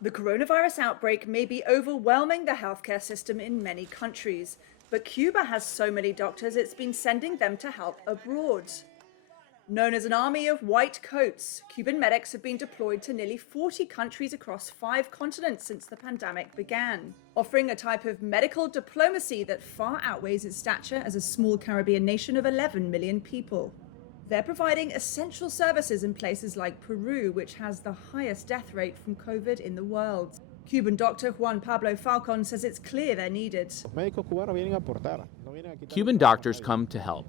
The coronavirus outbreak may be overwhelming the healthcare system in many countries, but Cuba has so many doctors it's been sending them to help abroad. Known as an army of white coats, Cuban medics have been deployed to nearly 40 countries across 5 continents since the pandemic began, offering a type of medical diplomacy that far outweighs its stature as a small Caribbean nation of 11 million people. They're providing essential services in places like Peru, which has the highest death rate from COVID in the world. Cuban doctor Juan Pablo Falcon says it's clear they're needed. Cuban doctors come to help.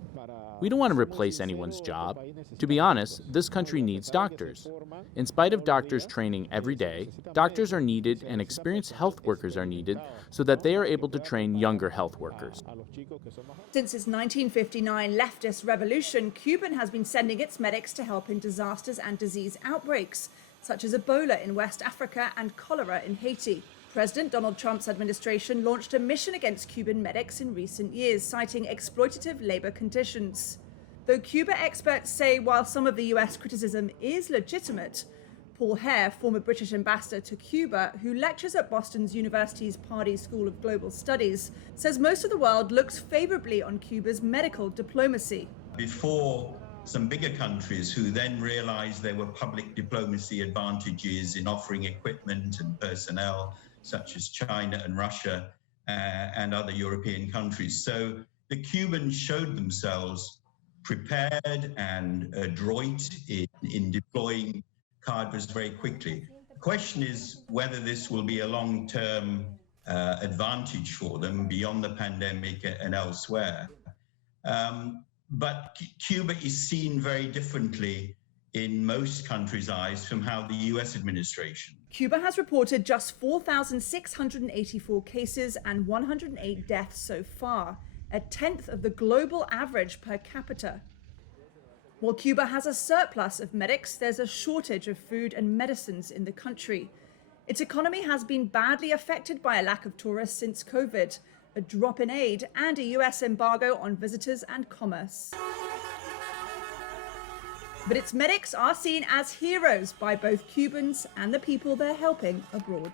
We don't want to replace anyone's job. To be honest, this country needs doctors. In spite of doctors training every day, doctors are needed and experienced health workers are needed so that they are able to train younger health workers. Since its 1959 leftist revolution, Cuba has been sending its medics to help in disasters and disease outbreaks, such as Ebola in West Africa and cholera in Haiti. President Donald Trump's administration launched a mission against Cuban medics in recent years, citing exploitative labor conditions. Though Cuba experts say while some of the US criticism is legitimate, Paul Hare, former British ambassador to Cuba, who lectures at Boston University's Pardee School of Global Studies, says most of the world looks favorably on Cuba's medical diplomacy. Before some bigger countries who then realized there were public diplomacy advantages in offering equipment and personnel, such as China and Russia and other European countries. So the Cubans showed themselves prepared and adroit in deploying cadres very quickly. The question is whether this will be a long-term advantage for them beyond the pandemic and elsewhere. But Cuba is seen very differently in most countries' eyes from how the US administration. Cuba has reported just 4,684 cases and 108 deaths so far, a tenth of the global average per capita. While Cuba has a surplus of medics, there's a shortage of food and medicines in the country. Its economy has been badly affected by a lack of tourists since COVID, a drop in aid, and a US embargo on visitors and commerce. But its medics are seen as heroes by both Cubans and the people they're helping abroad.